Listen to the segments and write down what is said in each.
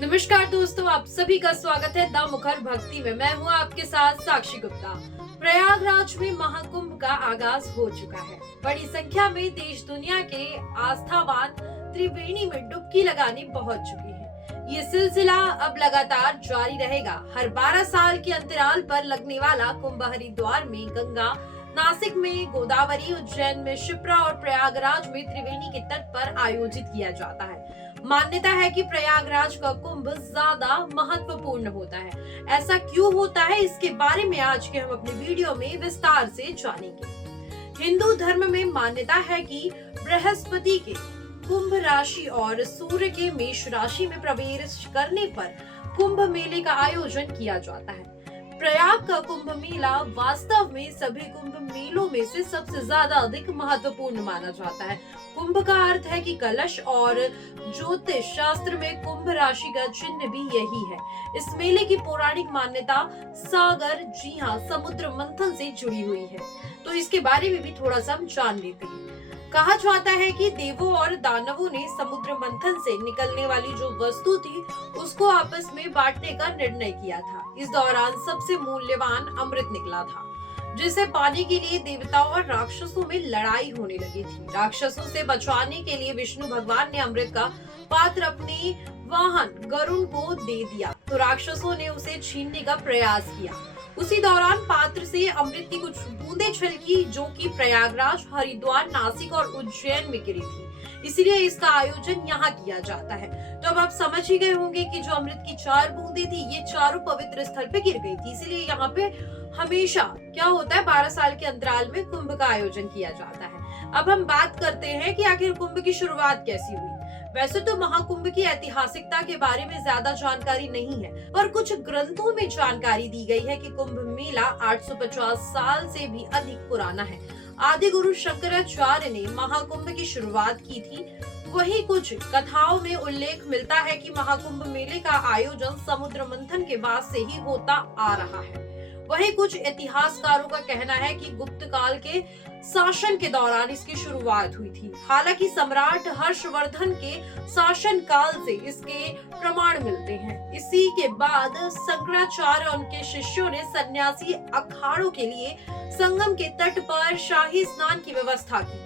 नमस्कार दोस्तों, आप सभी का स्वागत है द मुखर भक्ति में। मैं हूँ आपके साथ साक्षी गुप्ता। प्रयागराज में महाकुंभ का आगाज हो चुका है। बड़ी संख्या में देश दुनिया के आस्थावान त्रिवेणी में डुबकी लगाने पहुंच चुके हैं। ये सिलसिला अब लगातार जारी रहेगा। हर 12 साल के अंतराल पर लगने वाला कुंभ हरिद्वार में गंगा, नासिक में गोदावरी, उज्जैन में शिप्रा और प्रयागराज में त्रिवेणी के तट पर आयोजित किया जाता है। मान्यता है कि प्रयागराज का कुंभ ज्यादा महत्वपूर्ण होता है। ऐसा क्यों होता है, इसके बारे में आज के हम अपने वीडियो में विस्तार से जानेंगे। हिंदू धर्म में मान्यता है कि बृहस्पति के कुंभ राशि और सूर्य के मेष राशि में प्रवेश करने पर कुंभ मेले का आयोजन किया जाता है। प्रयाग का कुंभ मेला वास्तव में सभी कुंभ मेलों में से सबसे ज्यादा अधिक महत्वपूर्ण माना जाता है। कुंभ का अर्थ है कि कलश, और ज्योतिष शास्त्र में कुंभ राशि का चिन्ह भी यही है। इस मेले की पौराणिक मान्यता सागर, जी हाँ, समुद्र मंथन से जुड़ी हुई है। तो इसके बारे में भी थोड़ा सा हम जान लेते हैं। कहा जाता है कि देवों और दानवों ने समुद्र मंथन से निकलने वाली जो वस्तु थी उसको आपस में बांटने का निर्णय किया था। इस दौरान सबसे मूल्यवान अमृत निकला था, जिसे पाने के लिए देवताओं और राक्षसों में लड़ाई होने लगी थी। राक्षसों से बचाने के लिए विष्णु भगवान ने अमृत का पात्र अपने वाहन गरुड़ को दे दिया, तो राक्षसों ने उसे छीनने का प्रयास किया। उसी दौरान पात्र से अमृत की कुछ बूंदें छलकी, जो कि प्रयागराज, हरिद्वार, नासिक और उज्जैन में गिरी थी। इसीलिए इसका आयोजन यहाँ किया जाता है। तो अब आप समझ ही गए होंगे कि जो अमृत की 4 बूंदें थी, ये चारों पवित्र स्थल पे गिर गई थी। इसीलिए यहाँ पे हमेशा क्या होता है, 12 साल के अंतराल में कुंभ का आयोजन किया जाता है। अब हम बात करते हैं कि आखिर कुंभ की शुरुआत कैसी हुई। वैसे तो महाकुंभ की ऐतिहासिकता के बारे में ज्यादा जानकारी नहीं है, पर कुछ ग्रंथों में जानकारी दी गई है कि कुंभ मेला 850 साल से भी अधिक पुराना है। आदि गुरु शंकराचार्य ने महाकुंभ की शुरुआत की थी। वही कुछ कथाओं में उल्लेख मिलता है कि महाकुंभ मेले का आयोजन समुद्र मंथन के बाद से ही होता आ रहा है। वही कुछ इतिहासकारों का कहना है कि गुप्त काल के शासन के दौरान इसकी शुरुआत हुई थी। हालांकि सम्राट हर्षवर्धन के शासन काल से इसके प्रमाण मिलते हैं। इसी के बाद शंकराचार्य और उनके शिष्यों ने सन्यासी अखाड़ों के लिए संगम के तट पर शाही स्नान की व्यवस्था की।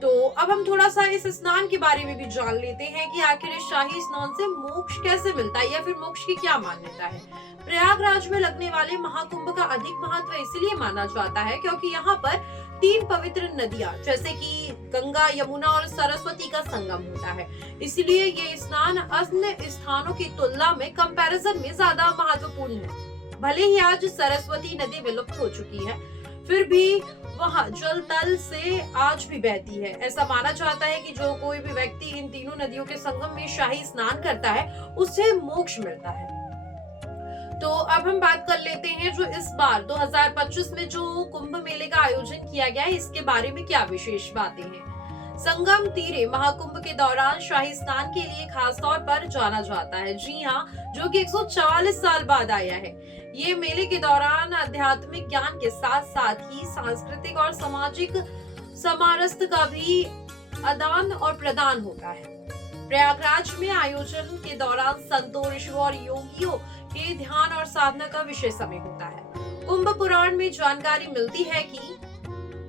तो अब हम थोड़ा सा इस स्नान के बारे में भी जान लेते हैं कि आखिर इस शाही स्नान से मोक्ष कैसे मिलता है, या फिर मोक्ष की क्या मान्यता है। प्रयागराज में लगने वाले महाकुंभ का अधिक महत्व इसलिए माना जाता है क्योंकि यहाँ पर 3 पवित्र नदियां जैसे कि गंगा, यमुना और सरस्वती का संगम होता है। इसलिए ये स्नान अन्य स्थानों की तुलना में कंपैरिजन में ज्यादा महत्वपूर्ण है। भले ही आज सरस्वती नदी विलुप्त हो चुकी है, फिर भी वहाँ जल तल से आज भी बहती है। ऐसा माना जाता है कि जो कोई भी व्यक्ति इन तीनों नदियों के संगम में शाही स्नान करता है, उसे मोक्ष मिलता है। तो अब हम बात कर लेते हैं जो इस बार 2025 में जो कुंभ मेले का आयोजन किया गया है, इसके बारे में क्या विशेष बातें हैं। संगम तीरे महाकुंभ के दौरान शाही स्नान के लिए खास तौर पर जाना जाता है। जी हाँ, जो कि 144 साल बाद आया है। ये मेले के दौरान आध्यात्मिक ज्ञान के साथ साथ ही सांस्कृतिक और सामाजिक समारस्त का भी आदान और प्रदान होता है। प्रयागराज में आयोजन के दौरान संतों, ऋषियों और योगियों के ध्यान और साधना का विशेष समय होता है। कुंभ पुराण में जानकारी मिलती है कि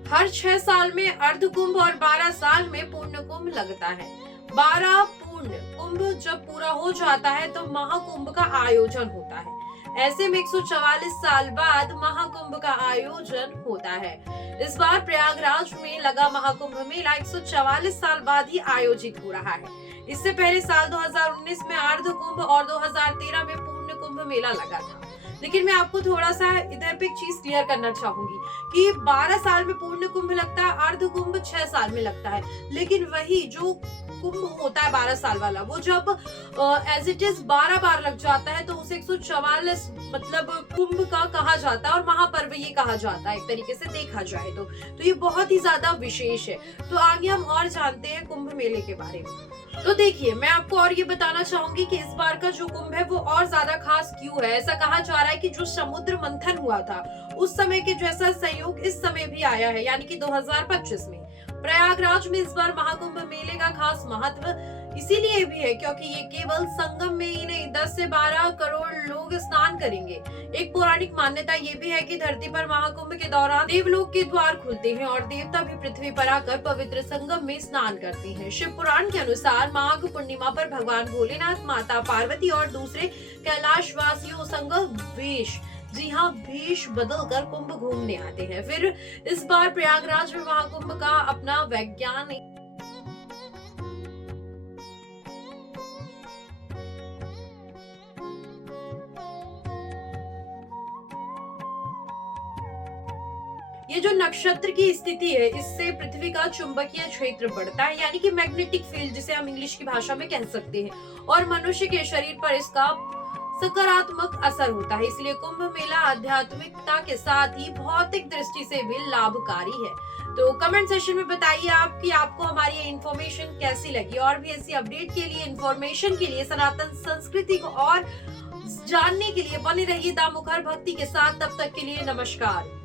हर 6 साल में अर्ध कुंभ और 12 साल में पूर्ण कुंभ लगता है। 12 पूर्ण कुंभ जब पूरा हो जाता है तो महाकुंभ का आयोजन होता है। ऐसे में 144 साल बाद महाकुंभ का आयोजन होता है। इस बार प्रयागराज में लगा महाकुंभ मेला 144 साल बाद ही आयोजित हो रहा है। इससे पहले साल 2019 में अर्ध कुंभ और 2013 में पूर्ण कुंभ मेला लगा था। लेकिन मैं आपको थोड़ा सा इधर पे एक चीज क्लियर करना चाहूंगी कि 12 साल में पूर्ण कुंभ लगता है, अर्ध कुंभ 6 साल में लगता है। लेकिन वही जो कुंभ होता है 12 साल वाला, वो जब एज इट इज 12 बार लग जाता है तो उसे 144 मतलब कुंभ का कहा जाता है और महापर्व ये कहा जाता है एक तरीके से देखा जाए तो ये बहुत ही ज्यादा विशेष है। तो आगे हम और जानते हैं कुंभ मेले के बारे में। तो देखिए, मैं आपको और ये बताना चाहूंगी कि इस बार का जो कुंभ है वो और ज्यादा खास क्यों है। ऐसा कहा जा रहा है कि जो समुद्र मंथन हुआ था उस समय के जैसा संयोग इस समय भी आया है, यानी कि 2025 में। प्रयागराज में इस बार महाकुंभ मेले का खास महत्व इसीलिए भी है क्योंकि ये केवल संगम में ही नहीं, 10 से 12 करोड़ लोग स्नान करेंगे। एक पौराणिक मान्यता ये भी है कि धरती पर महाकुंभ के दौरान देवलोक के द्वार खुलते हैं और देवता भी पृथ्वी पर आकर पवित्र संगम में स्नान करते हैं। शिव पुराण के अनुसार माघ पूर्णिमा पर भगवान भोलेनाथ, माता पार्वती और दूसरे कैलाशवासियों संग वेश, जी हाँ, भेष बदलकर कुंभ घूमने आते हैं। फिर इस बार प्रयागराज में महाकुंभ का अपना वैज्ञानिक ये जो नक्षत्र की स्थिति है, इससे पृथ्वी का चुंबकीय क्षेत्र बढ़ता है, यानी कि मैग्नेटिक फील्ड, जिसे हम इंग्लिश की भाषा में कह सकते हैं, और मनुष्य के शरीर पर इसका सकारात्मक असर होता है। इसलिए कुंभ मेला आध्यात्मिकता के साथ ही भौतिक दृष्टि से भी लाभकारी है। तो कमेंट सेक्शन में बताइए आपको हमारी ये इन्फॉर्मेशन कैसी लगी, और भी ऐसी अपडेट के लिए, इन्फॉर्मेशन के लिए, सनातन संस्कृति को और जानने के लिए बने रहिए द मुखर भक्ति के साथ। तब तक के लिए नमस्कार।